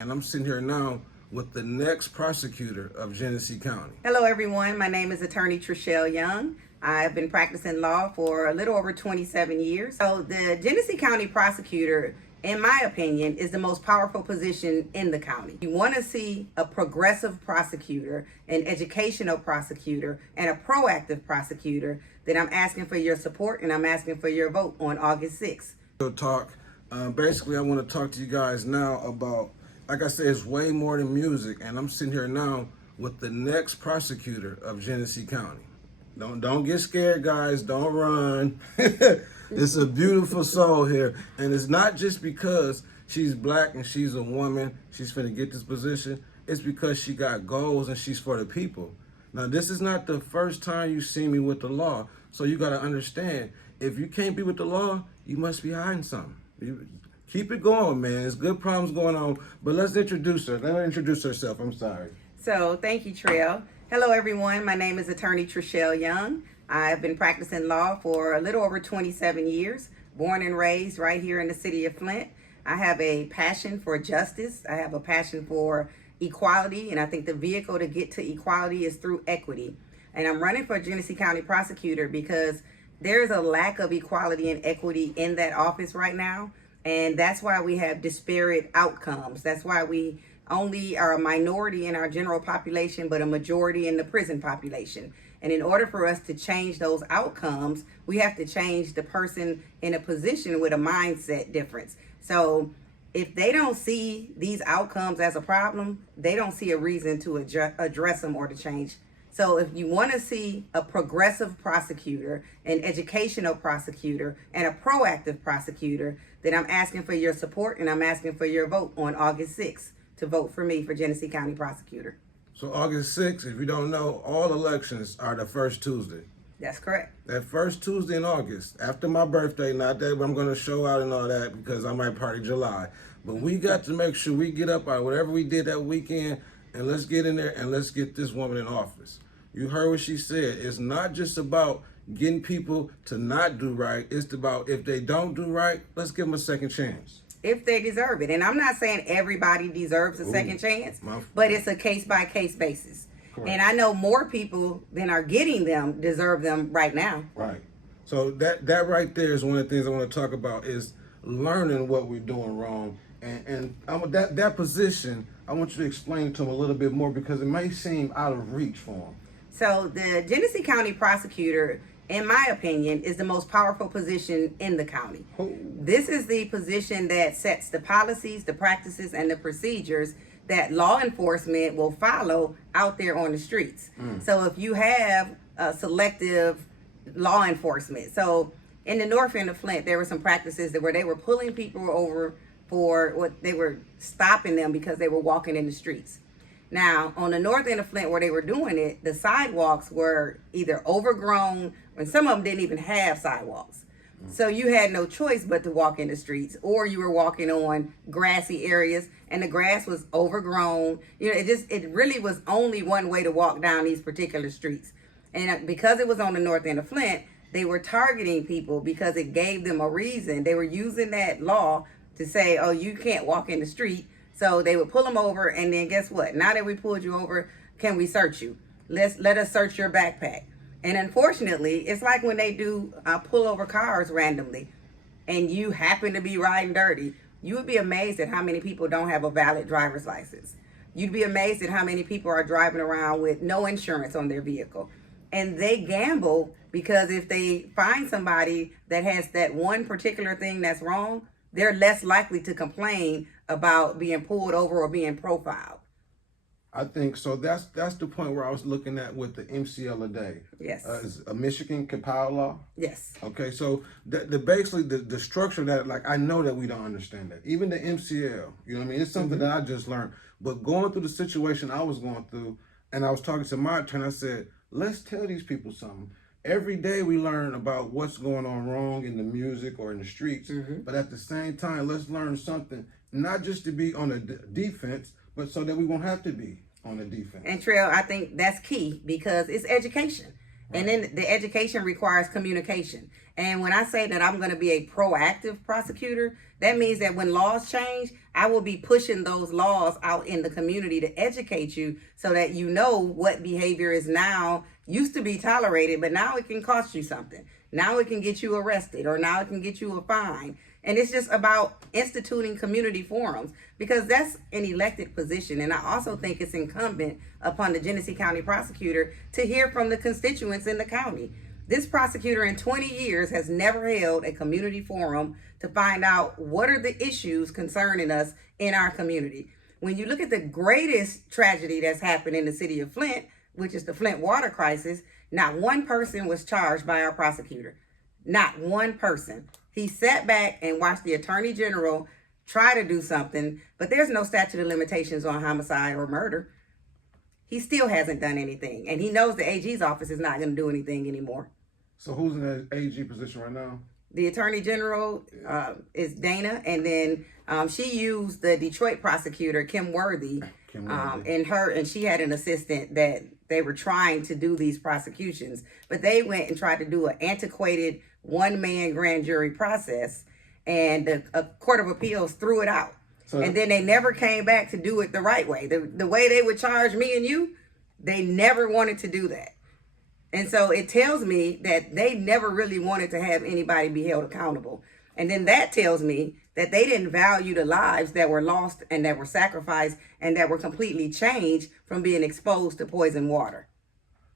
And I'm sitting here now with the next prosecutor of Genesee County. Hello, everyone. My name is Attorney Trachelle Young. I've been practicing law for a little over 27 years. So the Genesee County prosecutor, in my opinion, is the most powerful position in the county. You want to see a progressive prosecutor, an educational prosecutor, and a proactive prosecutor, then I'm asking for your support and I'm asking for your vote on August 6th. Basically, I want to talk to you guys now about, like I said, it's way more than music, and I'm sitting here now with the next prosecutor of Genesee County. Don't get scared, guys. Don't run. It's a beautiful soul here, and it's not just because she's black and she's a woman, she's finna get this position. It's because she got goals and she's for the people. Now, this is not the first time you see me with the law, so you got to understand, if you can't be with the law, you must be hiding something. Keep it going, man. There's good problems going on, but let's introduce her. Let her introduce herself. I'm sorry. So thank you, Treal. Hello, everyone. My name is Attorney Trachelle Young. I've been practicing law for a little over 27 years, born and raised right here in the city of Flint. I have a passion for justice. I have a passion for equality, and I think the vehicle to get to equality is through equity. And I'm running for Genesee County prosecutor because there's a lack of equality and equity in that office right now. And that's why we have disparate outcomes. That's why we only are a minority in our general population, but a majority in the prison population. And in order for us to change those outcomes, we have to change the person in a position with a mindset difference. So if they don't see these outcomes as a problem, they don't see a reason to address them or to change. So if you want to see a progressive prosecutor, an educational prosecutor, and a proactive prosecutor, then I'm asking for your support and I'm asking for your vote on August 6th to vote for me for Genesee County prosecutor. So August 6th, if you don't know, all elections are the first Tuesday. That's correct. That first Tuesday in August, after my birthday, not that I'm going to show out and all that because I might party July. But we got to make sure we get up out whatever we did that weekend and let's get in there and let's get this woman in office. You heard what she said. It's not just about getting people to not do right. It's about if they don't do right, let's give them a second chance. If they deserve it. And I'm not saying everybody deserves a second chance, but it's a case-by-case basis. Correct. And I know more people than are getting them deserve them right now. Right. So that right there is one of the things I want to talk about is learning what we're doing wrong. And that position, I want you to explain to them a little bit more because it may seem out of reach for them. So the Genesee County prosecutor, in my opinion, is the most powerful position in the county. This is the position that sets the policies, the practices, and the procedures that law enforcement will follow out there on the streets. So if you have selective law enforcement, so in the north end of Flint, there were some practices where they were pulling people over for what they were stopping them because they were walking in the streets. Now, on the north end of Flint where they were doing it, the sidewalks were either overgrown, and some of them didn't even have sidewalks. So you had no choice but to walk in the streets, or you were walking on grassy areas and the grass was overgrown. You know, it really was only one way to walk down these particular streets. And because it was on the north end of Flint, they were targeting people because it gave them a reason. They were using that law to say, oh, you can't walk in the street. So they would pull them over, and then guess what? Now that we pulled you over, can we search you? Let us search your backpack. And unfortunately, it's like when they do pull over cars randomly, and you happen to be riding dirty. You would be amazed at how many people don't have a valid driver's license. You'd be amazed at how many people are driving around with no insurance on their vehicle. And they gamble because if they find somebody that has that one particular thing that's wrong, they're less likely to complain about being pulled over or being profiled. I think so. That's the point where I was looking at with the MCL a day. Yes. Is a Michigan compiled law. Yes. Okay, so basically the structure of that, like I know that we don't understand that. Even the MCL, you know what I mean? It's something that I just learned. But going through the situation I was going through, and I was talking to my attorney, I said, let's tell these people something. Every day we learn about what's going on wrong in the music or in the streets, but at the same time, let's learn something, not just to be on the defense, but so that we won't have to be on the defense. And Treal, I think that's key because it's education. Right. And then the education requires communication. And when I say that I'm going to be a proactive prosecutor, that means that when laws change, I will be pushing those laws out in the community to educate you so that you know what behavior is now used to be tolerated, but now it can cost you something. Now it can get you arrested, or now it can get you a fine. And it's just about instituting community forums, because that's an elected position. And I also think it's incumbent upon the Genesee County prosecutor to hear from the constituents in the county. This prosecutor in 20 years has never held a community forum to find out what are the issues concerning us in our community. When you look at the greatest tragedy that's happened in the city of Flint, which is the Flint water crisis, not one person was charged by our prosecutor. Not one person. He sat back and watched the attorney general try to do something, but there's no statute of limitations on homicide or murder. He still hasn't done anything, and he knows the AG's office is not going to do anything anymore. So who's in the AG position right now? The attorney general is Dana, and then she used the Detroit prosecutor, Kim Worthy, and she had an assistant that they were trying to do these prosecutions, but they went and tried to do an antiquated one-man grand jury process, and the Court of Appeals threw it out. And then they never came back to do it the right way. The way they would charge me and you, they never wanted to do that. And so it tells me that they never really wanted to have anybody be held accountable. And then that tells me that they didn't value the lives that were lost and that were sacrificed and that were completely changed from being exposed to poison water.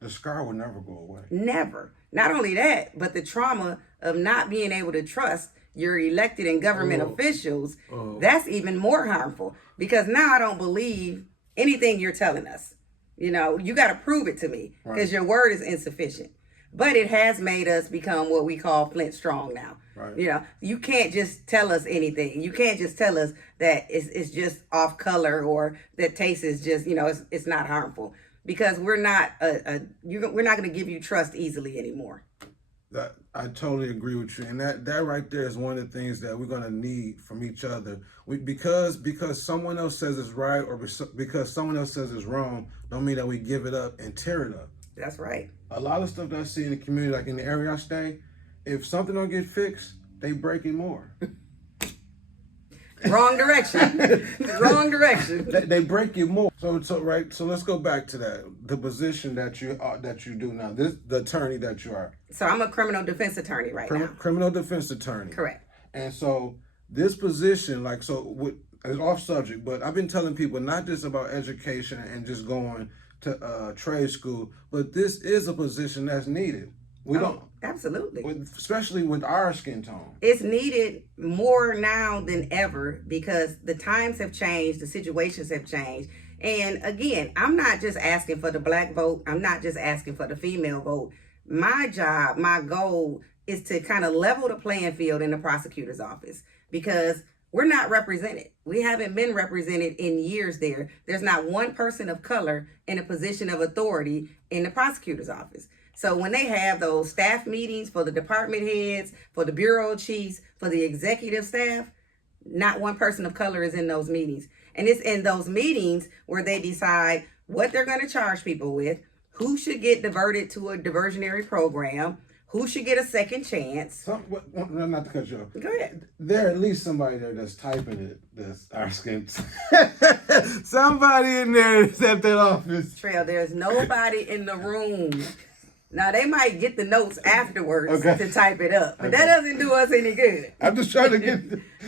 The scar will never go away. Never. Not only that, but the trauma of not being able to trust your elected and government officials, that's even more harmful, because now I don't believe anything you're telling us. You know, you got to prove it to me, because your word is insufficient. But it has made us become what we call Flint strong now. Right. You know, you can't just tell us anything. You can't just tell us that it's just off color, or that taste is just, it's not harmful, because we're not we're not going to give you trust easily anymore. That I totally agree with you, and that right there is one of the things that we're going to need from each other. Because someone else says it's right, or because someone else says it's wrong, don't mean that we give it up and tear it up. That's right. A lot of stuff that I see in the community, like in the area I stay, if something don't get fixed, they break it more. Wrong direction. Wrong direction. They break you more. So let's go back to that. The position that you do now. The attorney that you are. So I'm a criminal defense attorney now. Criminal defense attorney. Correct. And so this position, it's off subject, but I've been telling people not just about education and just going to trade school, but this is a position that's needed. Absolutely. Especially with our skin tone. It's needed more now than ever, because the times have changed, the situations have changed. And again, I'm not just asking for the black vote. I'm not just asking for the female vote. My job, my goal is to kind of level the playing field in the prosecutor's office, because we're not represented. We haven't been represented in years there. There's not one person of color in a position of authority in the prosecutor's office. So when they have those staff meetings for the department heads, for the bureau chiefs, for the executive staff, not one person of color is in those meetings. And it's in those meetings where they decide what they're going to charge people with, who should get diverted to a diversionary program, who should get a second chance. Not to cut you off. Go ahead. There at least somebody there that's typing it, that's our skin. Somebody in there is at that office. Treal, there's nobody in the room. Now, they might get the notes afterwards to type it up, but that doesn't do us any good. I'm just trying to get...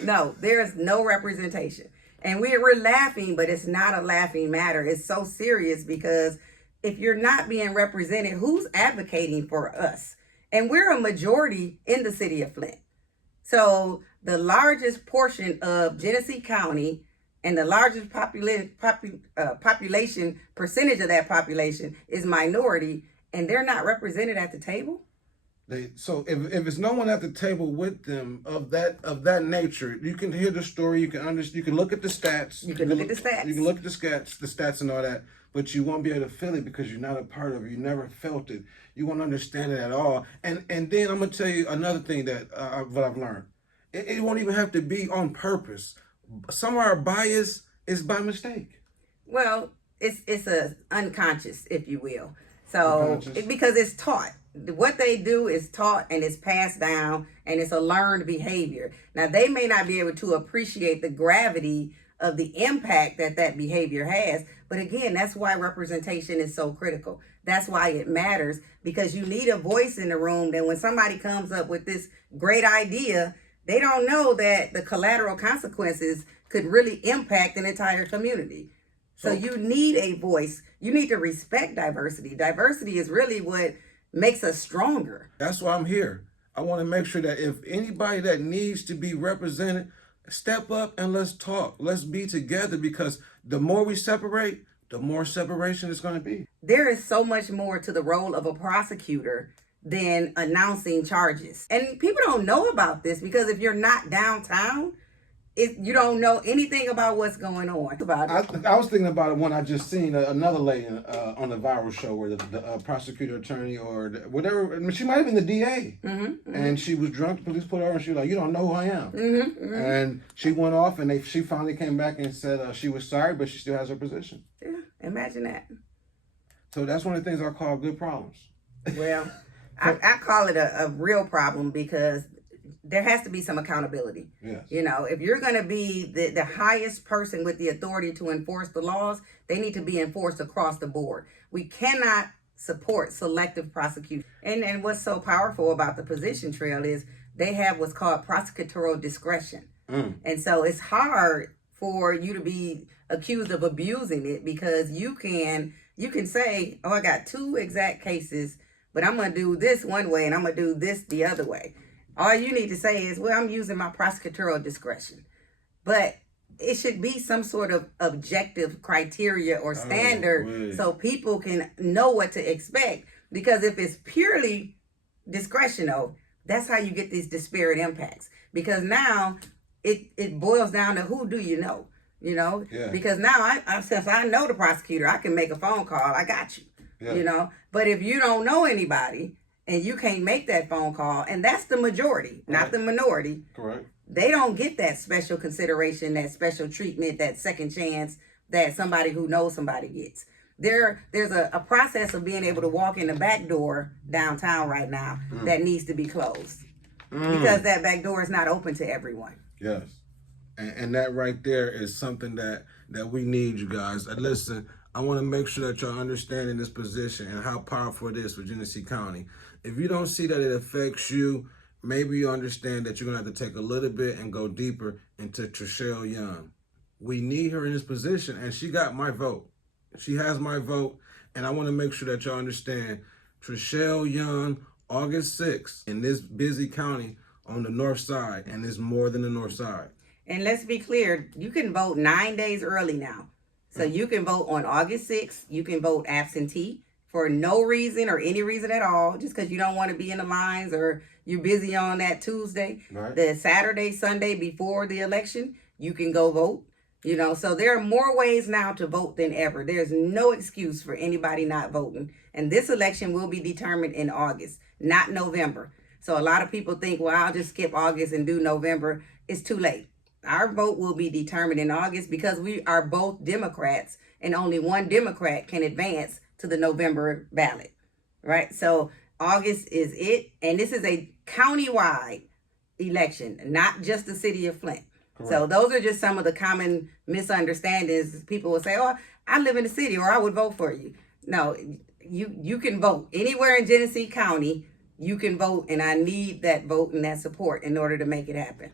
No, there's no representation. And we're laughing, but it's not a laughing matter. It's so serious, because if you're not being represented, who's advocating for us? And we're a majority in the city of Flint. So the largest portion of Genesee County and the largest population percentage of that population is minority, and they're not represented at the table. So if it's no one at the table with them of that nature, you can hear the story, you can understand, you can look at the stats. You can look at the stats. You can look at the stats and all that, but you won't be able to feel it because you're not a part of it. You never felt it. You won't understand it at all. And then I'm gonna tell you another thing that what I've learned. It won't even have to be on purpose. Some of our bias is by mistake. Well, it's a unconscious, if you will. So because it's taught. what they do is taught and it's passed down and it's a learned behavior. Now, they may not be able to appreciate the gravity of the impact that that behavior has. But again, that's why representation is so critical. That's why it matters, because you need a voice in the room that when somebody comes up with this great idea, they don't know that the collateral consequences could really impact an entire community. So you need a voice. You need to respect diversity. Diversity is really what makes us stronger. That's why I'm here. I want to make sure that if anybody that needs to be represented, step up and let's talk. Let's be together, because the more we separate, the more separation is going to be. There is so much more to the role of a prosecutor than announcing charges. And people don't know about this, because if you're not downtown, you don't know anything about what's going on. I was thinking about it when I just seen another lady on the viral show where the prosecutor attorney or whatever, I mean, she might have been the DA, and she was drunk. The police put her over and she was like, "You don't know who I am." And she went off, and she finally came back and said she was sorry, but she still has her position. Yeah, imagine that. So that's one of the things I call good problems. Well, I call it a real problem, because there has to be some accountability. Yes. You know, if you're going to be the highest person with the authority to enforce the laws, they need to be enforced across the board. We cannot support selective prosecution. And what's so powerful about the position, Treal, is they have what's called prosecutorial discretion. And so it's hard for you to be accused of abusing it, because you can say, oh, I got 2 exact cases, but I'm going to do this one way and I'm going to do this the other way. All you need to say is, well, I'm using my prosecutorial discretion. But it should be some sort of objective criteria or standard so people can know what to expect. Because if it's purely discretional, that's how you get these disparate impacts. Because now it boils down to who do you know? You know? Yeah. Because now, since I know the prosecutor, I can make a phone call. I got you. Yeah. You know? But if you don't know anybody, and you can't make that phone call, and that's the majority, not the minority. Correct. They don't get that special consideration, that special treatment, that second chance that somebody who knows somebody gets. There's a process of being able to walk in the back door downtown right now that needs to be closed, because that back door is not open to everyone. Yes. And that right there is something that we need, you guys. Listen, I want to make sure that y'all understand in this position and how powerful it is for Genesee County. If you don't see that it affects you, maybe you understand that you're going to have to take a little bit and go deeper into Trachelle Young. We need her in this position, and she got my vote. She has my vote, and I want to make sure that y'all understand Trachelle Young, August 6th, in this busy county on the north side, and it's more than the north side. And let's be clear, you can vote 9 days early now. So you can vote on August 6th. You can vote absentee for no reason or any reason at all, just because you don't want to be in the lines or you're busy on that Tuesday. Right. The Saturday, Sunday before the election, you can go vote. You know, so there are more ways now to vote than ever. There's no excuse for anybody not voting. And this election will be determined in August, not November. So a lot of people think, well, I'll just skip August and do November. It's too late. Our vote will be determined in August, because we are both Democrats and only one Democrat can advance to the November ballot, right? So August is it. And this is a countywide election, not just the city of Flint. Correct. So those are just some of the common misunderstandings. People will say, oh, I live in the city, or I would vote for you. No, you can vote anywhere in Genesee County. You can vote, and I need that vote and that support in order to make it happen.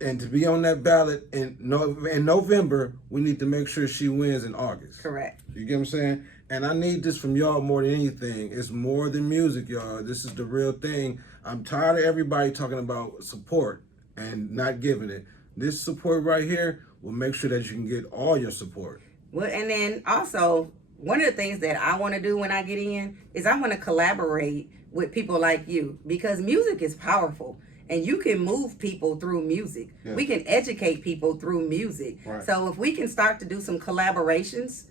And to be on that ballot in November, we need to make sure she wins in August. Correct. You get what I'm saying? And I need this from y'all more than anything. It's more than music, y'all. This is the real thing. I'm tired of everybody talking about support and not giving it. This support right here will make sure that you can get all your support. Well, and then also, one of the things that I want to do when I get in is I want to collaborate with people like you, because music is powerful. And you can move people through music. Yeah. We can educate people through music. Right. So if we can start to do some collaborations,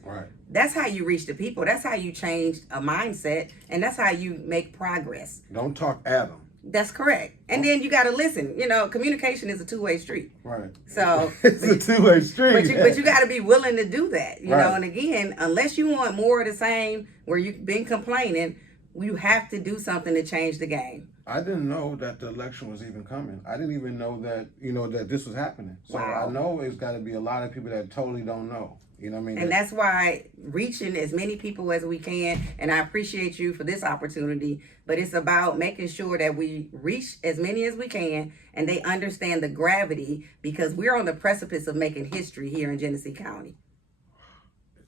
that's how you reach the people. That's how you change a mindset. And that's how you make progress. Don't talk at them. That's correct. And then you got to listen. You know, communication is a two-way street. Right. So it's a two-way street. But you got to be willing to do that. You know, and again, unless you want more of the same where you've been complaining, you have to do something to change the game. I didn't know that the election was even coming. I didn't even know that, that this was happening. So Wow. I know it's got to be a lot of people that totally don't know. You know what I mean? And that's why reaching as many people as we can, and I appreciate you for this opportunity, but it's about making sure that we reach as many as we can and they understand the gravity, because we're on the precipice of making history here in Genesee County.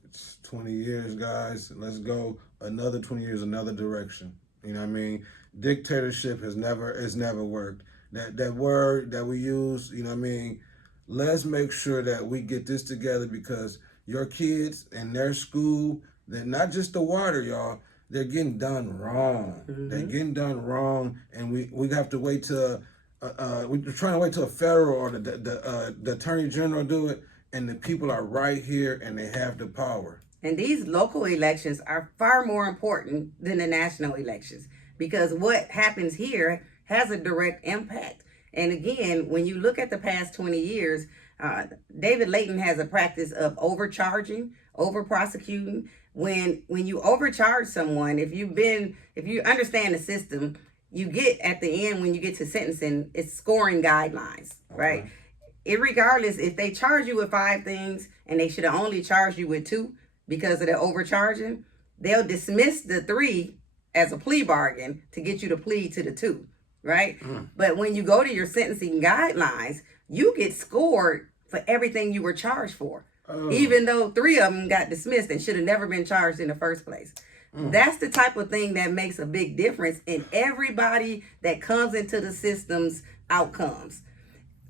It's 20 years, guys. Let's go another 20 years, another direction. You know what I mean? Dictatorship has never worked. That word that we use, you know what I mean? Let's make sure that we get this together, because your kids in their school, they're not just the water, y'all. They're getting done wrong. Mm-hmm. They're getting done wrong, and we have to wait till we're trying to wait till a federal or the attorney general do it, and the people are right here and they have the power. And these local elections are far more important than the national elections, because what happens here has a direct impact. And again, when you look at the past 20 years, David Layton has a practice of overcharging, over prosecuting. When you overcharge someone, if you understand the system, you get at the end, when you get to sentencing, it's scoring guidelines, right? Okay. Irregardless, if they charge you with 5 things and they should have only charged you with 2 because of the overcharging, they'll dismiss the 3 as a plea bargain to get you to plead to the 2, right? But when you go to your sentencing guidelines, you get scored for everything you were charged for, even though 3 of them got dismissed and should have never been charged in the first place. That's the type of thing that makes a big difference in everybody that comes into the system's outcomes.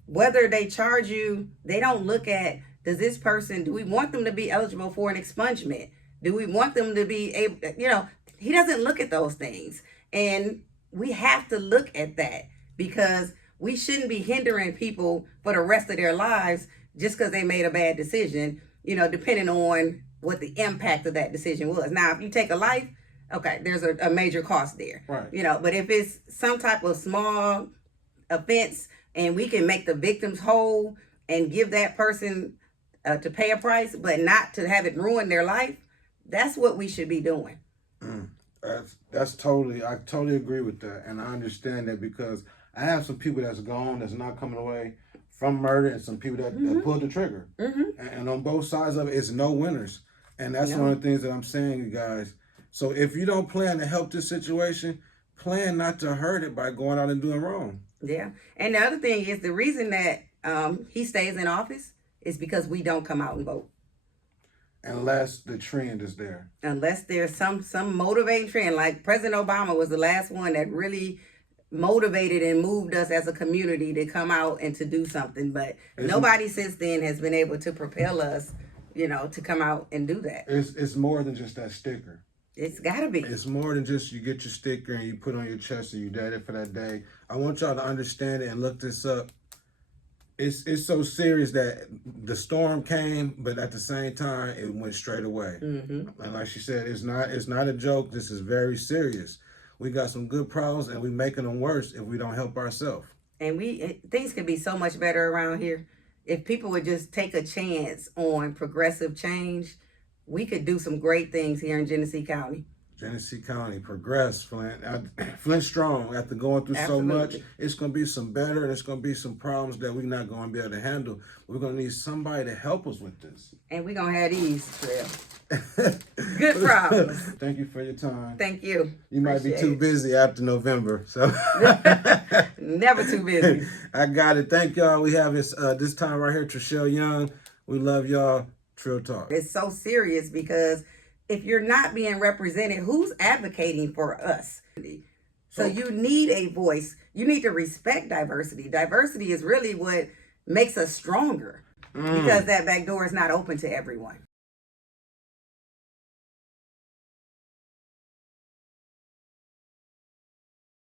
Whether they charge you, they don't look at, do we want them to be eligible for an expungement? Do we want them to be able, he doesn't look at those things. And we have to look at that, because we shouldn't be hindering people for the rest of their lives just because they made a bad decision, depending on what the impact of that decision was. Now, if you take a life, okay, there's a major cost there. Right. But if it's some type of small offense and we can make the victims whole and give that person to pay a price, but not to have it ruin their life, that's what we should be doing. I totally agree with that, and I understand that, because I have some people that's gone, that's not coming away from murder, and some people that pulled the trigger. And on both sides of it, it's no winners. And that's one of the things that I'm saying, you guys. So if you don't plan to help this situation, plan not to hurt it by going out and doing wrong. Yeah. And the other thing is, the reason that he stays in office is because we don't come out and vote. Unless the trend is there. Unless there's some motivating trend. Like President Obama was the last one that really motivated and moved us as a community to come out and to do something. But nobody since then has been able to propel us, to come out and do that. It's more than just that sticker. It's got to be. It's more than just you get your sticker and you put on your chest and you did it for that day. I want y'all to understand it and look this up. It's so serious that the storm came, but at the same time, it went straight away. And like she said, it's not a joke. This is very serious. We got some good problems, and we're making them worse if we don't help ourselves. And things could be so much better around here. If people would just take a chance on progressive change, we could do some great things here in Genesee County. Genesee County, progress, Flint. Flint strong. After going through so much, it's going to be some better. There's going to be some problems that we're not going to be able to handle. We're going to need somebody to help us with this. And we're going to have these, Treal. Good problems. Thank you for your time. Thank you. You might be too busy after November. So Never too busy. I got it. Thank y'all. We have this time right here, Trachelle Young. We love y'all. Treal Talk. It's so serious, because if you're not being represented, who's advocating for us? So you need a voice. You need to respect diversity. Diversity is really what makes us stronger, because that back door is not open to everyone.